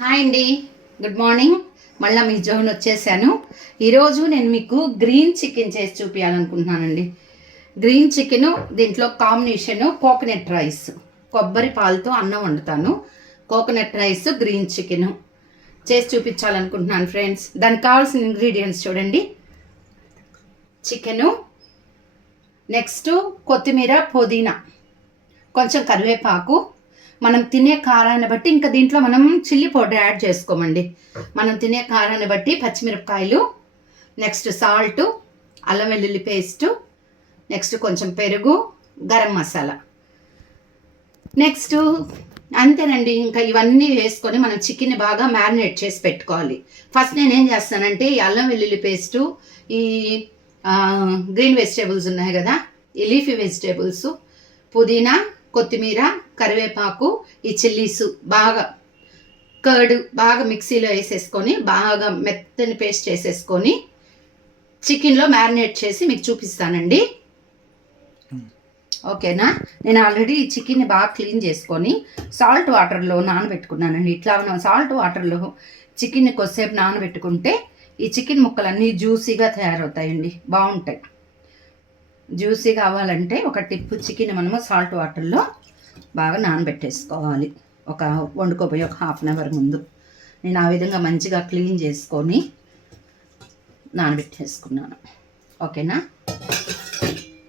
Hi అండి, good morning. మళ్ళీ మీ zone వచ్చేసాను. ఈరోజు నేను మీకు గ్రీన్ చికెన్ చేసి చూపించాలనుకుంటున్నానండి. గ్రీన్ చికెను, దీంట్లో కాంబినేషను కోకోనట్ రైస్, కొబ్బరి పాలతో అన్నం వండుతాను. కోకోనట్ రైస్, గ్రీన్ చికెను చేసి చూపించాలనుకుంటున్నాను ఫ్రెండ్స్. దానికి కావాల్సిన ఇంగ్రీడియంట్స్ చూడండి. చికెను, నెక్స్ట్ కొత్తిమీర, పుదీనా, కొంచెం కరివేపాకు, మనం తినే కారాన్ని బట్టి ఇంకా దీంట్లో మనం చిల్లీ పౌడర్ యాడ్ చేసుకోమండి. మనం తినే కారాన్ని బట్టి పచ్చిమిరపకాయలు, నెక్స్ట్ సాల్ట్, అల్లం వెల్లుల్లి పేస్టు, నెక్స్ట్ కొంచెం పెరుగు, గరం మసాలా, నెక్స్ట్ అంతేనండి. ఇంకా ఇవన్నీ వేసుకొని మనం చికెన్ని బాగా మ్యారినేట్ చేసి పెట్టుకోవాలి. ఫస్ట్ నేనేం చేస్తానంటే ఈ అల్లం వెల్లుల్లి పేస్టు, ఈ గ్రీన్ వెజిటేబుల్స్ ఉన్నాయి కదా, ఈ లీఫీ వెజిటేబుల్స్, పుదీనా, కొత్తిమీర, కరివేపాకు, ఈ చిల్లీస్ బాగా కర్డ్ బాగా మిక్సీలో వేసేసుకొని బాగా మెత్తని పేస్ట్ చేసేసుకొని చికెన్లో మ్యారినేట్ చేసి మీకు చూపిస్తానండి. ఓకేనా? నేను ఆల్రెడీ ఈ చికెన్ని బాగా క్లీన్ చేసుకొని సాల్ట్ వాటర్లో నానబెట్టుకున్నానండి. ఇట్లా సాల్ట్ వాటర్లో చికెన్ని కొద్దిసేపు నానబెట్టుకుంటే ఈ చికెన్ ముక్కలన్నీ జ్యూసీగా తయారవుతాయండి, బాగుంటాయి. జ్యూసీ కావాలంటే ఒక టిప్, చికెన్ మనము సాల్ట్ వాటర్లో బాగా నానబెట్టేసుకోవాలి. వండుకోపోయి ఒక హాఫ్ అన్ అవర్ ముందు నేను ఆ విధంగా మంచిగా క్లీన్ చేసుకొని నానబెట్టేసుకున్నాను. ఓకేనా?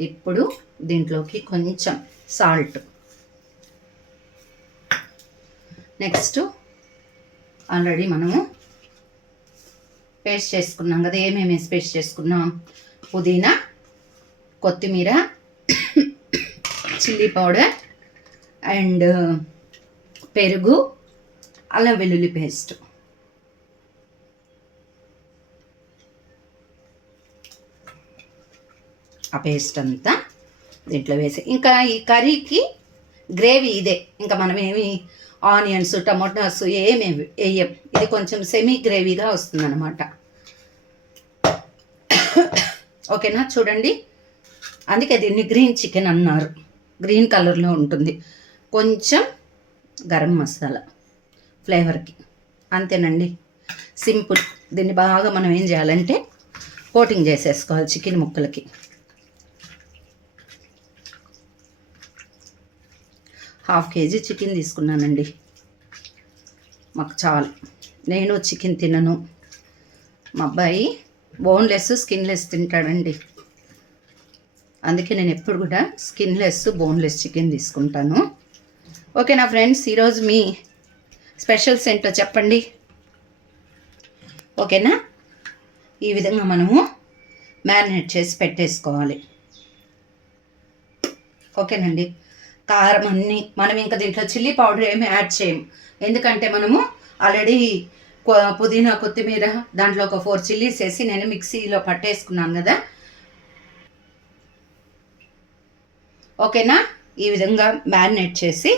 ఇప్పుడు దీంట్లోకి కొంచెం సాల్ట్, నెక్స్ట్ ఆల్రెడీ మనము పేస్ట్ చేసుకున్నాం కదా, ఏమేమి పేస్ట్ చేసుకున్నాం, పుదీనా, కొత్తిమీర, చిల్లీ పౌడర్ అండ్ పెరుగు, అల్లం వెల్లుల్లి పేస్ట్. ఆ పేస్ట్ అంతా దీంట్లో వేసి, ఇంకా ఈ కర్రీకి గ్రేవీ ఇదే. ఇంకా మనం ఏమి ఆనియన్స్, టమోటాస్ ఏమేమి వేయం. ఇది కొంచెం సెమీ గ్రేవీగా వస్తుందన్నమాట. ఓకేనా? చూడండి, అందుకే దీన్ని గ్రీన్ చికెన్ అన్నారు. గ్రీన్ కలర్లో ఉంటుంది. కొంచెం గరం మసాలా ఫ్లేవర్కి, అంతేనండి, సింపుల్. దీన్ని బాగా మనం ఏం చేయాలంటే కోటింగ్ చేసేసుకోవాలి చికెన్ ముక్కలకి. హాఫ్ కేజీ చికెన్ తీసుకున్నానండి, మాకు చాలు. నేను చికెన్ తినను, మా అబ్బాయి బోన్లెస్, స్కిన్లెస్ తింటాడండి. అందుకే నేను ఎప్పుడు కూడా స్కిన్లెస్, బోన్లెస్ చికెన్ తీసుకుంటాను. ఓకేనా ఫ్రెండ్స్? ఈరోజు మీ స్పెషల్స్ ఏంటో చెప్పండి. ఓకేనా? ఈ విధంగా మనము మ్యారినేట్ చేసి పెట్టేసుకోవాలి. ఓకేనండి? కారం అన్నీ మనం ఇంకా దీంట్లో చిల్లీ పౌడర్ ఏమి యాడ్ చేయము, ఎందుకంటే మనము ఆల్రెడీ పుదీనా, కొత్తిమీర, దాంట్లో ఒక 4 చిల్లీస్ వేసి నేను మిక్సీలో పట్టేసుకున్నాను కదా. ఓకేనా? ఈ విధంగా మ్యారినేట్ చేసి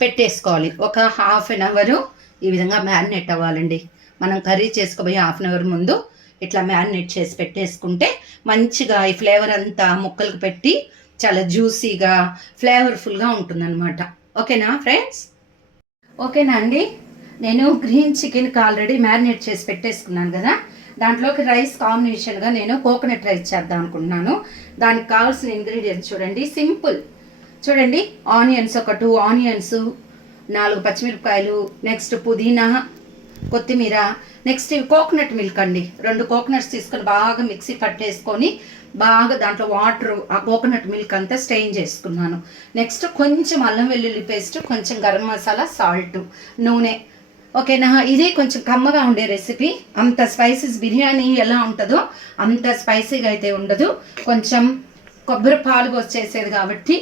పెట్టేసుకోవాలి. ఒక హాఫ్ అన్ అవరు ఈ విధంగా మ్యారినేట్ అవ్వాలండి. మనం కర్రీ చేసుకోబోయే హాఫ్ అన్ అవర్ ముందు ఇట్లా మ్యారినేట్ చేసి పెట్టేసుకుంటే మంచిగా ఈ ఫ్లేవర్ అంతా ముక్కలకు పెట్టి చాలా జ్యూసీగా, ఫ్లేవర్ఫుల్గా ఉంటుందన్నమాట. ఓకేనా ఫ్రెండ్స్? ఓకేనా అండి? నేను గ్రీన్ చికెన్కి ఆల్రెడీ మ్యారినేట్ చేసి పెట్టేసుకున్నాను కదా, దాంట్లోకి రైస్ కాంబినేషన్గా నేను కోకోనట్ రైస్ చేద్దాం అనుకుంటున్నాను. దానికి కావాల్సిన ఇంగ్రీడియంట్స్ చూడండి, సింపుల్. చూడండి, ఆనియన్స్, ఒక 2 ఆనియన్స్, 4 పచ్చిమిరపకాయలు, నెక్స్ట్ పుదీనా, కొత్తిమీర, నెక్స్ట్ కోకోనట్ మిల్క్ అండి. 2 కోకోనట్స్ తీసుకొని బాగా మిక్సీ పట్టేసుకొని బాగా దాంట్లో వాటర్, ఆ కోకోనట్ మిల్క్ అంతా స్టెయిన్ చేసుకున్నాను. నెక్స్ట్ కొంచెం అల్లం వెల్లుల్లి పేస్ట్, కొంచెం గరం మసాలా, సాల్ట్, నూనె. ఓకేనా? ఇది కొంచెం కమ్మగా ఉండే రెసిపీ. అంత స్పైసెస్ బిర్యానీ ఎలా ఉంటుందో అంత స్పైసీగా అయితే ఉండదు. కొంచెం కొబ్బరి పాలు పోసి చేసేది కాబట్టి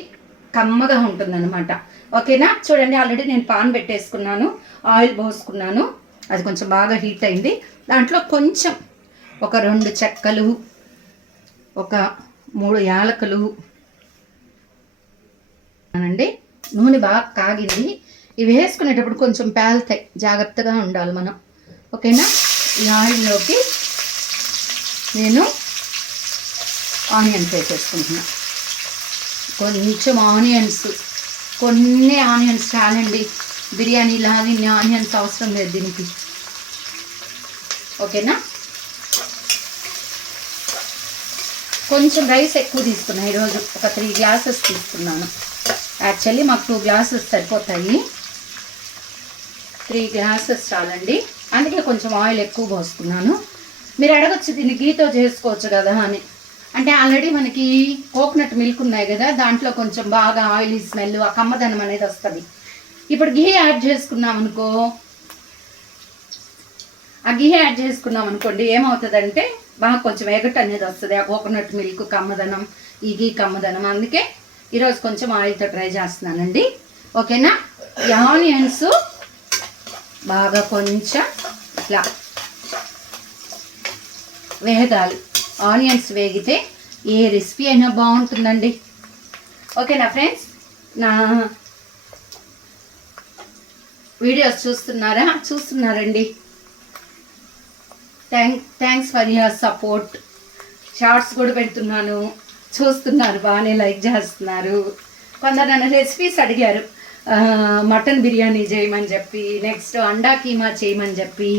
కమ్మగా ఉంటుందన్నమాట. ఓకేనా? చూడండి, ఆల్రెడీ నేను పాన్ పెట్టేసుకున్నాను, ఆయిల్ పోసుకున్నాను, అది కొంచెం బాగా హీట్ అయింది. దాంట్లో కొంచెం ఒక 2 చెక్కలు, ఒక 3 యాలకులు అండి. నూనె బాగా కాగింది. ఇవి వేసుకునేటప్పుడు కొంచెం పేలుతాయి, జాగ్రత్తగా ఉండాలి మనం. ఓకేనా? ఈ ఆయిల్లోకి నేను ఆనియన్స్ వేసేసుకుంటున్నా. కొంచెం ఆనియన్స్, కొన్ని ఆనియన్స్ చాలండి. బిర్యానీ లాగా ఇన్ని ఆనియన్స్ అవసరం లేదు దీనికి. ఓకేనా. కొంచెం రైస్ ఎక్కువ తీసుకున్నాను ఈరోజు, ఒక 3 గ్లాసెస్ తీసుకున్నాను. యాక్చువల్లీ మాకు 2 గ్లాసెస్ సరిపోతాయి, 3 గ్లాసెస్ చాలండి. అందుకే కొంచెం ఆయిల్ ఎక్కువ పోసుకున్నాను. మీరు అడగచ్చు దీన్ని గీతో చేసుకోవచ్చు కదా అని. అంటే ఆల్రెడీ మనకి కోకోనట్ మిల్క్ ఉన్నాయి కదా, దాంట్లో కొంచెం బాగా ఆయిలీ స్మెల్, ఆ కమ్మదనం అనేది వస్తుంది. ఇప్పుడు ఘీ యాడ్ చేసుకున్నాం అనుకో, ఆ ఘీ యాడ్ చేసుకున్నాం అనుకోండి ఏమవుతుందంటే బాగా కొంచెం ఎగట్ అనేది వస్తుంది. ఆ కోకోనట్ మిల్క్ కమ్మదనం, ఈ ఘీ కమ్మదనం. అందుకే ఈరోజు కొంచెం ఆయిల్తో ట్రై చేస్తున్నానండి. ఓకేనా. ఈ ఆనియన్స్ బాగా కొంచెం ఇట్లా వేగాలి. ఆనియన్స్ వేగితే ఏ రెసిపీ అయినా బాగుంటుందండి. ఓకేనా ఫ్రెండ్స్. నా వీడియోస్ చూస్తున్నారండి. Thanks for your support. Shorts కూడా పెడుతున్నాను, చూస్తున్నారు, బాగానే లైక్ చేస్తున్నారు. కొందరు నన్ను రెసిపీస్ అడిగారు, మటన్ బిర్యానీ చేయమని చెప్పి, నెక్స్ట్ అండా కీమా చేయమని చెప్పి,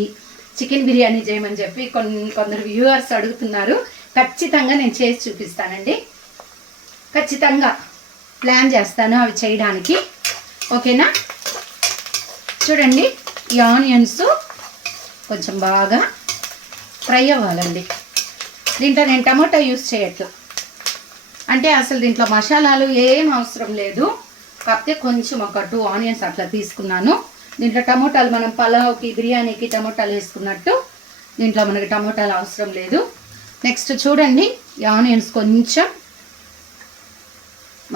చికెన్ బిర్యానీ చేయమని చెప్పి కొందరు వ్యూవర్స్ అడుగుతున్నారు. ఖచ్చితంగా నేను చేసి చూపిస్తానండి. ఖచ్చితంగా ప్లాన్ చేస్తాను అవి చేయడానికి. ఓకేనా. చూడండి, ఈ ఆనియన్స్ కొంచెం బాగా ఫ్రై అవ్వాలండి. దీంట్లో నేను టమాటా యూస్ చేయట్లేదు, అంటే అసలు దీంట్లో మసాలాలు ఏం అవసరం లేదు. కాకపోతే కొంచెం ఒక 2 ఆనియన్స్ అట్లా తీసుకున్నాను. దీంట్లో టమోటాలు మనం పలావ్కి బిర్యానీకి టమోటాలు వేసుకున్నట్టు దీంట్లో మనకి టమోటాలు అవసరం లేదు. నెక్స్ట్ చూడండి, ఈ ఆనియన్స్ కొంచెం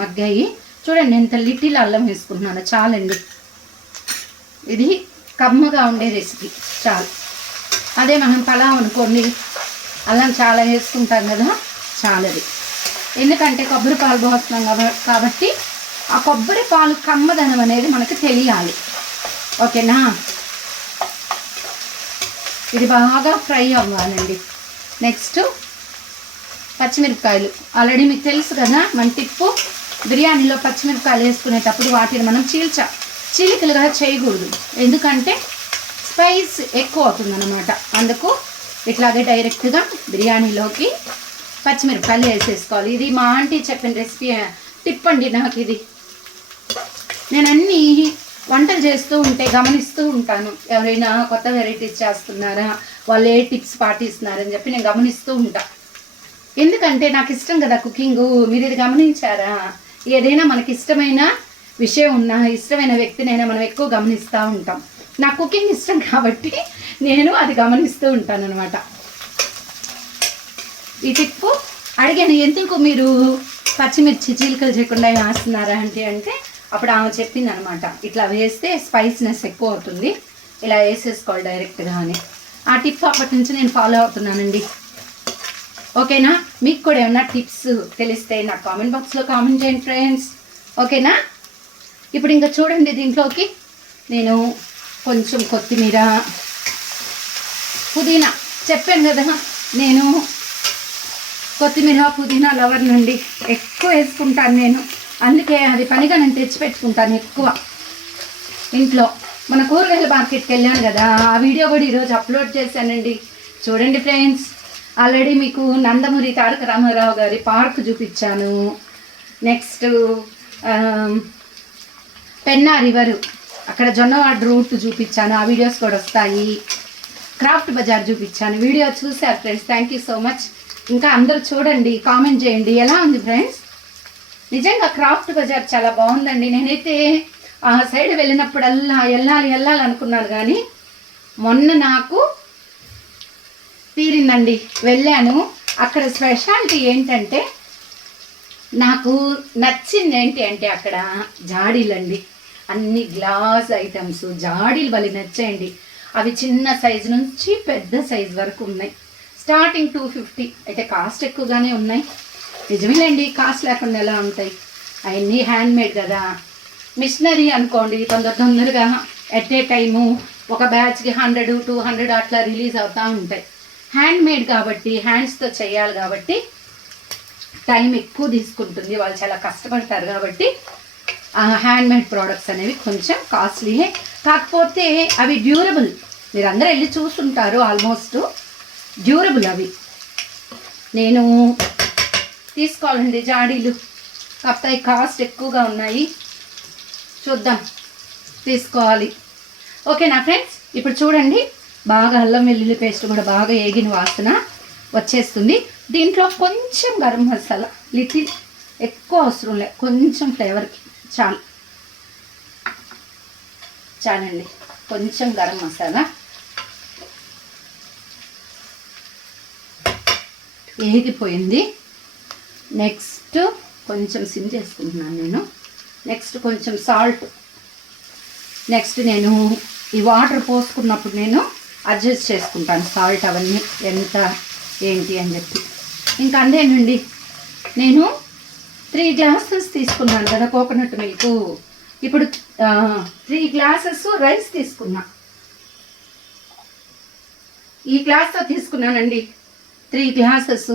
మగ్గాయి. చూడండి ఎంత లిటిల్ అల్లం వేసుకుంటున్నాను, చాలండి. ఇది కమ్మగా ఉండే రెసిపీ చాలు. అదే మనం పలావ్ అనుకోండి అల్లం చాలా వేసుకుంటాం కదా, చాలది. ఎందుకంటే కొబ్బరి పాలు పోస్తున్నాం కాబట్టి ఆ కొబ్బరి పాలు కమ్మదనం అనేది మనకు తెలియాలి. ఓకేనా. ఇది బాగా ఫ్రై అవ్వాలండి. నెక్స్ట్ పచ్చిమిరపకాయలు. ఆల్రెడీ మీకు తెలుసు కదా మన టిప్పు, బిర్యానీలో పచ్చిమిరపకాయలు వేసుకునేటప్పుడు వాటిని మనం చీలికలుగా చేయకూడదు, ఎందుకంటే స్పైస్ ఎక్కువ అవుతుందన్నమాట. అందుకు ఇట్లాగే డైరెక్ట్గా బిర్యానీలోకి పచ్చిమిరపకాయలు వేసేసుకోవాలి. ఇది మా ఆంటీ చెప్పిన రెసిపీ టిప్ అండి. నాకు ఇది నేను అన్నీ వంటలు చేస్తూ ఉంటే గమనిస్తూ ఉంటాను. ఎవరైనా కొత్త వెరైటీస్ చేస్తున్నారా, వాళ్ళు ఏ టిప్స్ పాటిస్తున్నారని చెప్పి నేను గమనిస్తూ ఉంటా. ఎందుకంటే నాకు ఇష్టం కదా కుకింగ్. మీరు ఇది గమనించారా, ఏదైనా మనకి ఇష్టమైన విషయం ఉన్నా, ఇష్టమైన వ్యక్తినైనా మనం ఎక్కువ గమనిస్తూ ఉంటాం. నాకు కుకింగ్ ఇష్టం కాబట్టి నేను అది గమనిస్తూ ఉంటాను అనమాట. ఈ టిప్పు అడిగాను, ఎందుకు మీరు పచ్చిమిర్చి చీలికలు చేయకుండా వేస్తున్నారా అంటే అప్పుడు ఆమె చెప్పింది అనమాట, ఇట్లా వేస్తే స్పైసీనెస్ ఎక్కువ అవుతుంది, ఇలా వేసేసుకోవాలి డైరెక్ట్గా అని. ఆ టిప్ అప్పటి నుంచి నేను ఫాలో అవుతున్నానండి. ఓకేనా. మీకు కూడా ఏమన్నా టిప్స్ తెలిస్తే నాకు కామెంట్ బాక్స్లో కామెంట్ చేయండి ఫ్రెండ్స్. ఓకేనా. ఇప్పుడు ఇంకా చూడండి, దీంట్లోకి నేను కొంచెం కొత్తిమీర, పుదీనా, చెప్పాను కదా నేను కొత్తిమీర పుదీనా లవర్ నుండి ఎక్కువ వేసుకుంటాను నేను. అందుకే అది పనిగా నేను తెచ్చిపెట్టుకుంటాను ఎక్కువ ఇంట్లో. మన కూరగాయల మార్కెట్కి వెళ్ళాను కదా, ఆ వీడియో కూడా ఈరోజు అప్లోడ్ చేశానండి. చూడండి ఫ్రెండ్స్. ఆల్రెడీ మీకు నందమూరి తారక రామారావు గారి పార్క్ చూపించాను. నెక్స్ట్ పెన్నా రివరు, అక్కడ జొన్నవాడ రూట్ చూపించాను, ఆ వీడియోస్ కూడా వస్తాయి. క్రాఫ్ట్ బజార్ చూపించాను, వీడియో చూశారు friends. Thank you so much. ఇంకా అందరూ చూడండి, కామెంట్ చేయండి ఎలా ఉంది ఫ్రెండ్స్. నిజంగా క్రాఫ్ట్ బజార్ చాలా బాగుందండి. నేనైతే ఆ సైడ్ వెళ్ళినప్పుడల్లా వెళ్ళాలి అనుకున్నాను, కానీ మొన్న నాకు తీరిందండి, వెళ్ళాను. అక్కడ స్పెషాలిటీ ఏంటంటే నాకు నచ్చింది ఏంటి అంటే అక్కడ జాడీలండి, అన్ని గ్లాస్ ఐటమ్స్ జాడీలు భలే నచ్చాయండి. అవి చిన్న సైజు నుంచి పెద్ద సైజు వరకు ఉన్నాయి. స్టార్టింగ్ 250, అయితే కాస్ట్ ఎక్కువగానే ఉన్నాయి. నిజమేలేండి, కాస్ట్ లేకుండా ఎలా ఉంటాయి. అవన్నీ హ్యాండ్మేడ్ కదా. మిషనరీ అనుకోండి తొందరగా ఎట్ ఏ టైము ఒక బ్యాచ్కి 100, 200 అట్లా రిలీజ్ అవుతూ ఉంటాయి. హ్యాండ్మేడ్ కాబట్టి హ్యాండ్స్తో చేయాలి కాబట్టి టైం ఎక్కువ తీసుకుంటుంది, వాళ్ళు చాలా కష్టపడతారు కాబట్టి హ్యాండ్మేడ్ ప్రోడక్ట్స్ అనేవి కొంచెం కాస్ట్లీయే, కాకపోతే అవి డ్యూరబుల్. మీరు అందరూ వెళ్ళి చూస్తుంటారు, ఆల్మోస్ట్ డ్యూరబుల్ అవి. నేను తీసుకోవాలండి జాడీలు, కాకపోతే కాస్ట్ ఎక్కువగా ఉన్నాయి, చూద్దాం తీసుకోవాలి. ఓకేనా ఫ్రెండ్స్, ఇప్పుడు చూడండి బాగా అల్లం వెల్లుల్లి పేస్ట్ కూడా బాగా ఏగిన వాసన వచ్చేస్తుంది. దీంట్లో కొంచెం గరం మసాలా, లిటిల్, ఎక్కువ అవసరం లేదు, కొంచెం ఫ్లేవర్కి చాలండి. కొంచెం గరం మసాలా ఏగిపోయింది. నెక్స్ట్ కొంచెం సిమ్ చేసుకుంటున్నాను నేను. నెక్స్ట్ కొంచెం సాల్ట్. నెక్స్ట్ నేను ఈ వాటర్ పోసుకున్నప్పుడు నేను అడ్జస్ట్ చేసుకుంటాను సాల్ట్ అవన్నీ ఎంత ఏంటి అని చెప్పి. ఇంకా అంతేనండి, నేను 3 గ్లాసెస్ తీసుకున్నాను కదా కోకోనట్ మిల్క్. ఇప్పుడు 3 గ్లాసెస్ రైస్ తీసుకున్నా. ఈ గ్లాస్తో తీసుకున్నానండి 3 గ్లాసెస్.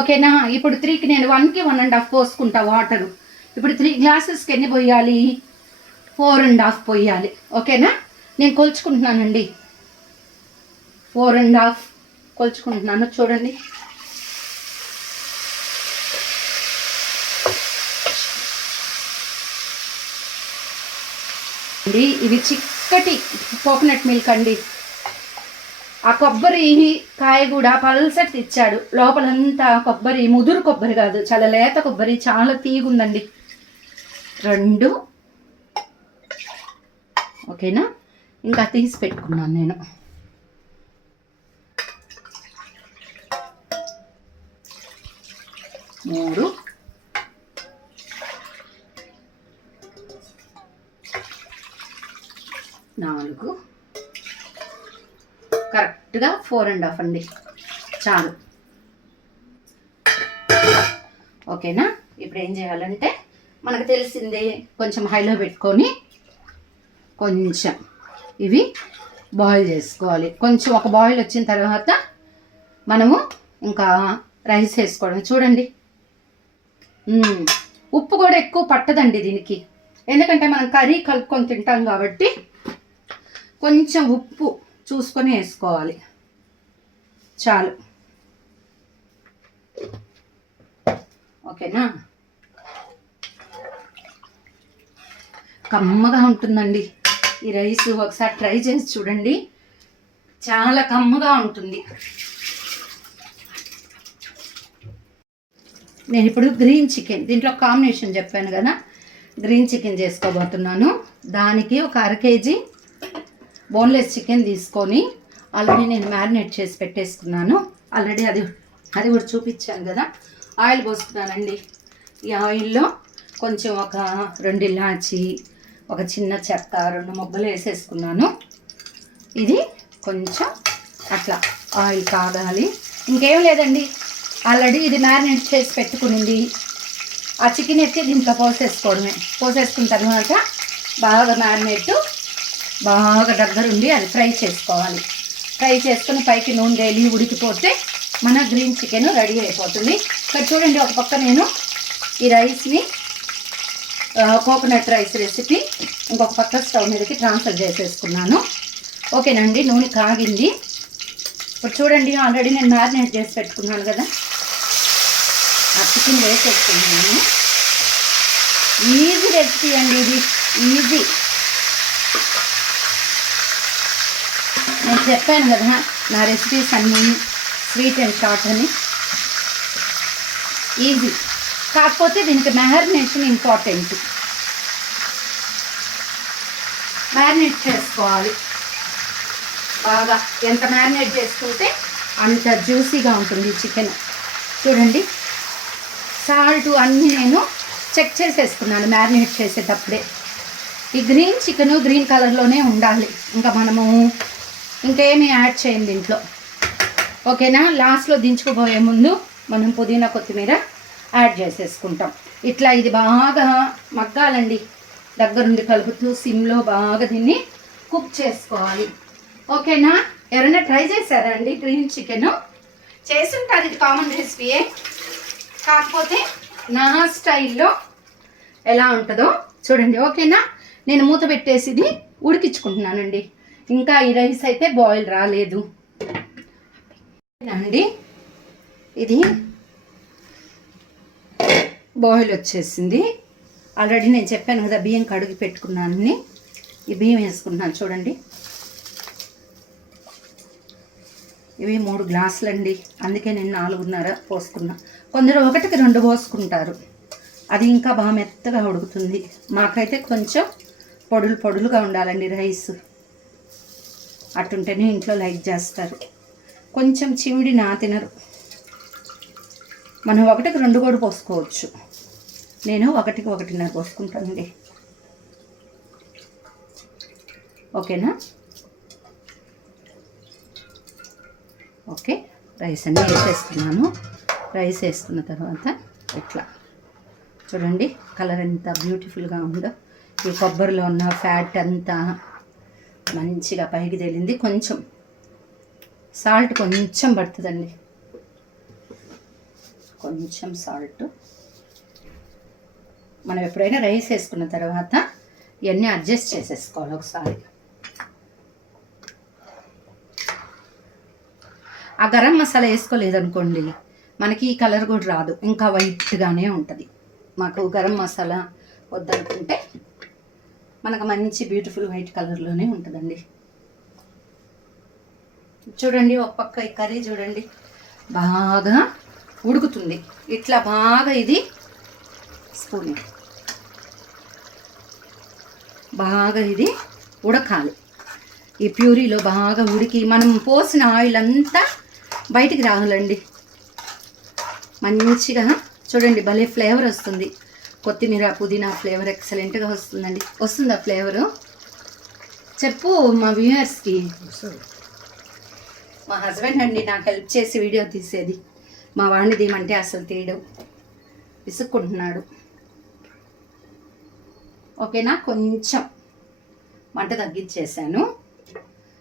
ఓకేనా, ఇప్పుడు 3కి నేను 1కి 1.5 పోసుకుంటా వాటరు. ఇప్పుడు 3 గ్లాసెస్కి ఎన్ని పోయాలి? 4.5 పోయాలి. ఓకేనా, నేను కొలుచుకుంటున్నానండి, 4.5 కొలుచుకుంటున్నాను. చూడండి ఇవి చిక్కటి కోకోనట్ మిల్క్ అండి. ఆ కొబ్బరి కాయ కూడా పల్సటి ఇచ్చాడు, లోపలంతా కొబ్బరి, ముదురు కొబ్బరి కాదు, చాలా లేత కొబ్బరి, చాలా తీగుందండి. 2 ఓకేనా, ఇంకా తీసి పెట్టుకున్నాను నేను. 3 4 కరెక్ట్గా 4.5 అండి, చాలు. ఓకేనా, ఇప్పుడు ఏం చేయాలంటే మనకు తెలిసిందే, కొంచెం హైలో పెట్టుకొని కొంచెం ఇవి బాయిల్ చేసుకోవాలి. కొంచెం ఒక బాయిల్ వచ్చిన తర్వాత మనము ఇంకా రైస్ వేసుకోవడం. చూడండి ఉప్పు కూడా ఎక్కువ పట్టదండి దీనికి, ఎందుకంటే మనం కర్రీ కలుపుకొని తింటాం కాబట్టి కొంచెం ఉప్పు చూసుకొని వేసుకోవాలి, చాలు. ఓకేనా, కమ్మగా ఉంటుందండి ఈ రైస్. ఒకసారి ట్రై చేసి చూడండి, చాలా కమ్మగా ఉంటుంది. నేను ఇప్పుడు గ్రీన్ చికెన్, దీంట్లో కాంబినేషన్ చెప్పాను కదా, గ్రీన్ చికెన్ చేసుకోబోతున్నాను. దానికి ఒక 1/2 kg బోన్లెస్ చికెన్ తీసుకొని ఆల్రెడీ నేను మ్యారినేట్ చేసి పెట్టేసుకున్నాను. ఆల్రెడీ అది కూడా చూపించాను కదా. ఆయిల్ పోసుకున్నానండి. ఈ ఆయిల్లో కొంచెం ఒక 2 ఇలాచి, ఒక చిన్న చెక్క, 2 మొగ్గలు వేసేసుకున్నాను. ఇది కొంచెం అట్లా ఆయిల్ కాగాలి. ఇంకేం లేదండి, ఆల్రెడీ ఇది మ్యారినేట్ చేసి పెట్టుకునింది. ఆ చికెన్ ఎత్తి దీంట్లో పోసేసుకోవడమే. పోసేసుకున్న తర్వాత బాగా మ్యారినేట్ బాగా దగ్గరుండి అది ఫ్రై చేసుకోవాలి. ఫ్రై చేసుకుని పైకి నూనె తేలి ఉడికిపోతే మన గ్రీన్ చికెన్ రెడీ అయిపోతుంది. ఇక్కడ చూడండి, ఒక పక్క నేను ఈ రైస్ని కోకోనట్ రైస్ రెసిపీ ఇంకొక పక్క స్టవ్ మీదకి ట్రాన్స్ఫర్ చేసేసుకున్నాను. ఓకేనండి, నూనె కాగింది. ఇప్పుడు చూడండి, ఆల్రెడీ నేను మ్యారినేట్ చేసి పెట్టుకున్నాను కదా, ఆ చికెన్ వేసేసుకున్నాను. ఈజీ రెసిపీ అండి ఇది, ఈజీ. నేను చెప్పాను కదా నా రెసిపీస్ అన్నీ స్వీట్ అండ్ షార్ట్ అని. ఈజీ, కాకపోతే దీనికి మ్యారినేషన్ ఇంపార్టెంట్. మ్యారినేట్ చేసుకోవాలి బాగా. ఎంత మ్యారినేట్ చేసుకుంటే అంత జ్యూసీగా ఉంటుంది చికెన్. చూడండి, సాల్ట్ అన్నీ నేను చెక్ చేసేసుకున్నాను మ్యారినేట్ చేసేటప్పుడే. ఈ గ్రీన్ చికెన్ గ్రీన్ కలర్లోనే ఉండాలి, ఇంకా మనము ఇంకేమీ యాడ్ చేయండి దీంట్లో. ఓకేనా, లాస్ట్లో దించుకుపోయే ముందు మనం పుదీనా కొత్తిమీర యాడ్ చేసేసుకుంటాం. ఇట్లా ఇది బాగా మగ్గాలండి, దగ్గరుండి కలుపుతూ సిమ్లో బాగా దీన్ని కుక్ చేసుకోవాలి. ఓకేనా, ఎవరైనా ట్రై చేశారా అండి గ్రీన్ చికెన్? చేసుంటారు, ఇది కామన్ రెసిపీయే. కాకపోతే నా స్టైల్లో ఎలా ఉంటుందో చూడండి. ఓకేనా, నేను మూత పెట్టేసి ఇది ఉడికించుకుంటున్నానండి. ఇంకా ఈ రైస్ అయితే బాయిల్ రాలేదు అండి. ఇది బాయిల్ వచ్చేసింది ఆల్రెడీ. నేను చెప్పాను కదా బియ్యం కడిగి పెట్టుకున్నాను. ఈ బియ్యం వేసుకుంటున్నాను చూడండి. ఇవి 3 గ్లాసులండి, అందుకే నేను 4.5 పోసుకున్నా. కొందరు 1కి 2 పోసుకుంటారు, అది ఇంకా బాగా మెత్తగా ఉడుకుతుంది. మాకైతే కొంచెం పొడులుగా ఉండాలండి రైస్, అటుంటేనే ఇంట్లో లైక్ చేస్తారు. కొంచెం చిమిడి నా తినరు. మనం 1కి 2 కూడా పోసుకోవచ్చు, నేను 1కి 1.5 పోసుకుంటానండి. ఓకేనా? ఓకే, రైస్ అన్నీ వేసేస్తున్నాను. రైస్ వేసుకున్న తర్వాత ఇట్లా చూడండి కలర్ ఎంత బ్యూటిఫుల్గా ఉందో. ఈ కొబ్బరిలో ఉన్న ఫ్యాట్ అంతా మంచిగా పైకి తేలింది. కొంచెం సాల్ట్ కొంచెం పడుతుందండి, కొంచెం సాల్ట్. మనం ఎప్పుడైనా రైస్ వేసుకున్న తర్వాత ఇవన్నీ అడ్జస్ట్ చేసేసుకోవాలి ఒకసారి. ఆ గరం మసాలా వేసుకోలేదనుకోండి మనకి ఈ కలర్ కూడా రాదు, ఇంకా వైట్గానే ఉంటుంది. మాకు గరం మసాలా వద్దనుకుంటే మనకు మంచి బ్యూటిఫుల్ వైట్ కలర్లోనే ఉంటుందండి. చూడండి ఒక పక్క ఈ కర్రీ చూడండి బాగా ఉడుకుతుంది. ఇట్లా బాగా ఇది స్పూన్ బాగా ఇది ఉడకాలి. ఈ ప్యూరీలో బాగా ఉడికి మనం పోసిన ఆయిల్ అంతా బయటికి రావాలండి. మంచిగా చూడండి భలే ఫ్లేవర్ వస్తుంది. కొత్తిమీర పుదీనా ఫ్లేవర్ ఎక్సలెంట్గా వస్తుందండి. వస్తుందా ఫ్లేవరు? చెప్పు మా వ్యూయర్స్కి. మా హస్బెండ్ అండి నాకు హెల్ప్ చేసి వీడియో తీసేది. మా వాడిని తీయమంటే అసలు తీయడం, విసుక్కుంటున్నాడు. ఓకేనా, కొంచెం మంట తగ్గించేసాను.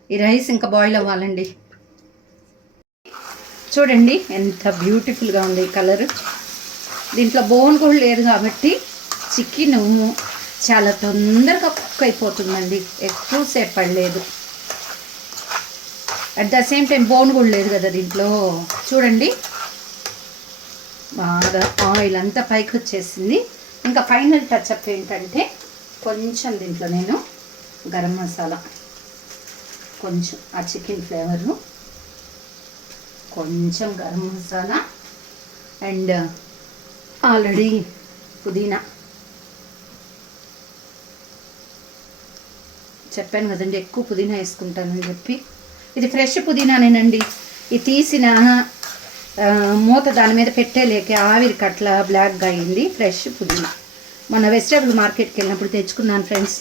ఈ రైస్ ఇంకా బాయిల్ అవ్వాలండి. చూడండి ఎంత బ్యూటిఫుల్గా ఉంది ఈ కలర్. దీంట్లో బోన్ కూడా లేదు కాబట్టి చికెన్ చాలా తొందరగా కుక్ అయిపోతుందండి, ఎక్కువసేపు పడలేదు. At the same time bone కూడా లేదు కదా దీంట్లో. చూడండి బాగా ఆయిల్ అంతా పైకి వచ్చేసింది. ఇంకా ఫైనల్ టచ్అప్ ఏంటంటే కొంచెం దీంట్లో నేను గరం మసాలా, కొంచెం ఆ చికెన్ ఫ్లేవరు, కొంచెం గరం మసాలా అండ్ ఆల్రెడీ పుదీనా. చెప్పాను కదండి ఎక్కువ పుదీనా వేసుకుంటానని చెప్పి. ఇది ఫ్రెష్ పుదీనానేనండి. ఇది తీసిన మూత దాని మీద పెట్టేలేక ఆవిరికి అట్లా బ్లాక్గా అయింది. ఫ్రెష్ పుదీనా మన వెజిటేబుల్ మార్కెట్కి వెళ్ళినప్పుడు తెచ్చుకున్నాను ఫ్రెండ్స్.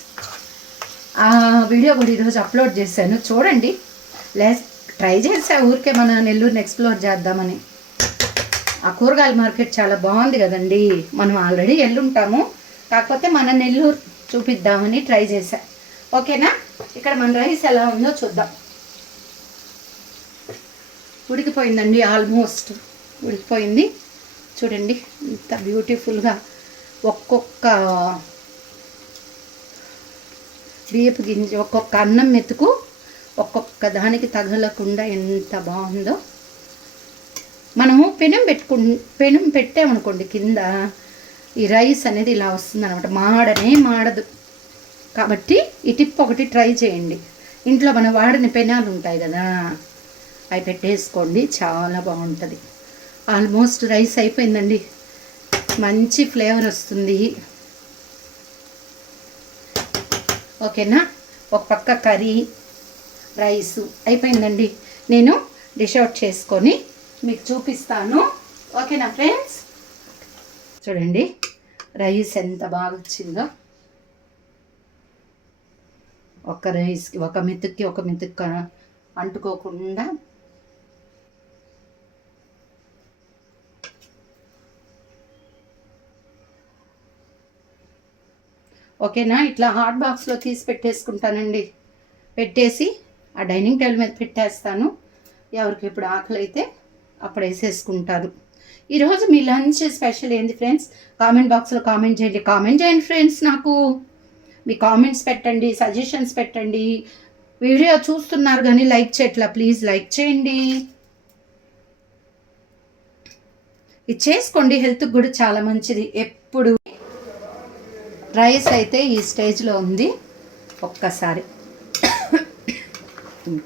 ఆ వీడియో కూడా ఈరోజు అప్లోడ్ చేశాను చూడండి. ట్రై చేసా ఊరికే మన నెల్లూరుని ఎక్స్ప్లోర్ చేద్దామని. ఆ కూరగాయల మార్కెట్ చాలా బాగుంది కదండి. మనం ఆల్రెడీ వెళ్ళుంటాము, కాకపోతే మన నెల్లూరు చూపిద్దామని ట్రై చేశా. ఓకేనా, ఇక్కడ మన రైస్ ఎలా ఉందో చూద్దాం. ఉడికిపోయిందండి, ఆల్మోస్ట్ ఉడికిపోయింది. చూడండి ఇంత బ్యూటిఫుల్గా ఒక్కొక్క బియ్యపు గింజ, ఒక్కొక్క అన్నం మెతుకు ఒక్కొక్క దానికి తగలకుండా ఎంత బాగుందో. మనము పెనం పెట్టామనుకోండి కింద, ఈ రైస్ అనేది ఇలా వస్తుంది అనమాట, మాడదు. కాబట్టి ఈ టిప్ ఒకటి ట్రై చేయండి. ఇంట్లో మనం వాడిన పెనాలు ఉంటాయి కదా, అవి పెట్టేసుకోండి, చాలా బాగుంటుంది. ఆల్మోస్ట్ రైస్ అయిపోయిందండి, మంచి ఫ్లేవర్ వస్తుంది. ఓకేనా, ఒక పక్క కర్రీ రైసు అయిపోయిందండి. నేను డిష్ అవుట్ చేసుకొని మీకు చూపిస్తాను. ఓకేనా ఫ్రెండ్స్, చూడండి రైస్ ఎంత బాగా వచ్చిందో. ఒక రైస్కి ఒక మెతుక్కి అంటుకోకుండా ఓకేనా. ఇట్లా హాట్ బాక్స్లో తీసి పెట్టేసుకుంటానండి. పెట్టేసి ఆ డైనింగ్ టేబుల్ మీద పెట్టేస్తాను. ఎవరికి ఎప్పుడు ఆకలి అయితే అప్పుడు వేసేసుకుంటారు. ఈరోజు మీ లంచ్ స్పెషల్ ఏంది ఫ్రెండ్స్? కామెంట్ బాక్స్లో కామెంట్ చేయండి ఫ్రెండ్స్. నాకు మీ కామెంట్స్ పెట్టండి, సజెషన్స్ పెట్టండి. వీడియో చూస్తున్నారు కానీ లైక్ చేయట్లా, ప్లీజ్ లైక్ చేయండి. ఇది చేసుకోండి, హెల్త్కి కూడా చాలా మంచిది. ఎప్పుడు రైస్ అయితే ఈ స్టేజ్లో ఉంది. ఒక్కసారి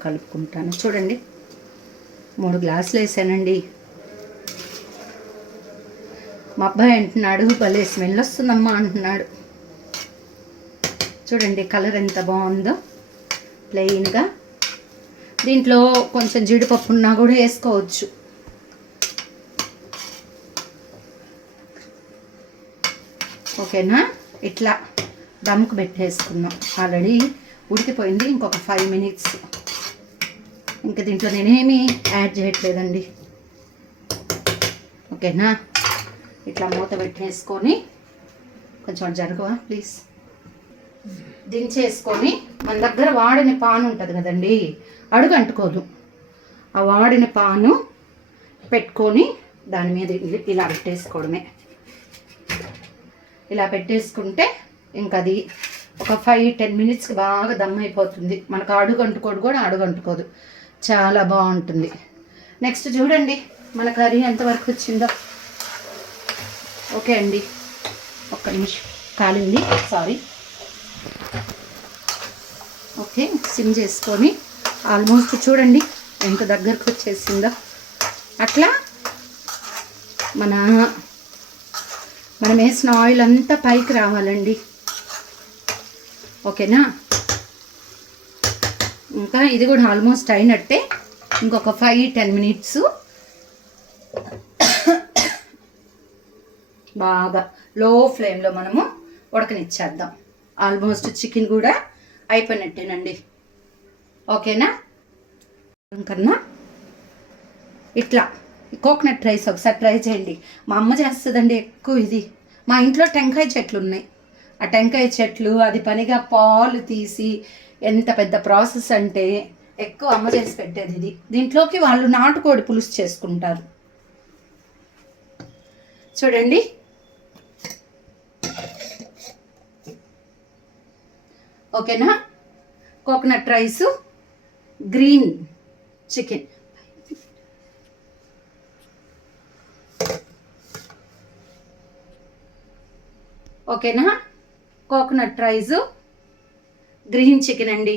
కలుపుకుంటాను. చూడండి, 3 గ్లాసులు వేసానండి. మా అబ్బాయి అంటున్నాడు, భలే స్మెల్ వస్తుందమ్మా అంటున్నాడు. చూడండి కలర్ ఎంత బాగుందో, ప్లెయిన్గా. దీంట్లో కొంచెం జీడిపప్పు ఉన్నా కూడా వేసుకోవచ్చు. ఓకేనా? ఇట్లా దమ్కు పెట్టేసుకుందాం. ఆల్రెడీ ఉడికిపోయింది. ఇంకొక 5 మినిట్స్. ఇంకా దీంట్లో నేనేమి యాడ్ చేయట్లేదండి. ఓకేనా? ఇట్లా మూత పెట్టేసుకొని కొంచెం జరగవా ప్లీజ్, దించేసుకొని మన దగ్గర వాడిన పాను ఉంటుంది కదండి, అడుగు అంటుకోదు. ఆ వాడిన పాను పెట్టుకొని దాని మీద ఇలా పెట్టేసుకోవడమే. ఇలా పెట్టేసుకుంటే ఇంకా అది ఒక 5-10 మినిట్స్కి బాగా దమ్ అయిపోతుంది. మనకు అడుగు అంటుకోడు కూడా, అడుగు అంటుకోదు. చాలా బాగుంటుంది. నెక్స్ట్ చూడండి మన కర్రీ ఎంతవరకు వచ్చిందో. ఓకే అండి, ఒక్క నిమిషం కాలింది, సారీ. ఓకే, సిమ్ చేసుకొని ఆల్మోస్ట్ చూడండి ఎంత దగ్గరకు వచ్చేసిందో. అట్లా మనం వేసిన ఆయిల్ అంతా పైకి రావాలండి. ఓకేనా? ఇంకా ఇది కూడా ఆల్మోస్ట్ అయినట్టే. ఇంకొక 5-10 మినిట్స్ బాగా లో ఫ్లేమ్లో మనము ఉడకనిచ్చేద్దాం. ఆల్మోస్ట్ చికెన్ కూడా అయిపోయినట్టేనండి. ఓకేనా? కన్నా ఇట్లా కోకోనట్ రైస్ ఒకసారి ట్రై చేయండి. మా అమ్మ చేస్తుందండి ఎక్కువ ఇది. మా ఇంట్లో టెంకాయ చెట్లు ఉన్నాయి. ఆ టెంకాయ చెట్లు అది పనిగా పాలు తీసి ఎంత పెద్ద ప్రాసెస్ అంటే ఎక్కువ అమ్మ చేసి పెట్టేది ఇది. దీంట్లోకి వాళ్ళు నాటుకోడి పులుసు చేసుకుంటారు. చూడండి, ఓకేనా? Coconut rice, green chicken. ఓకేనా? కోకోనట్ రైస్, గ్రీన్ చికెన్ అండి.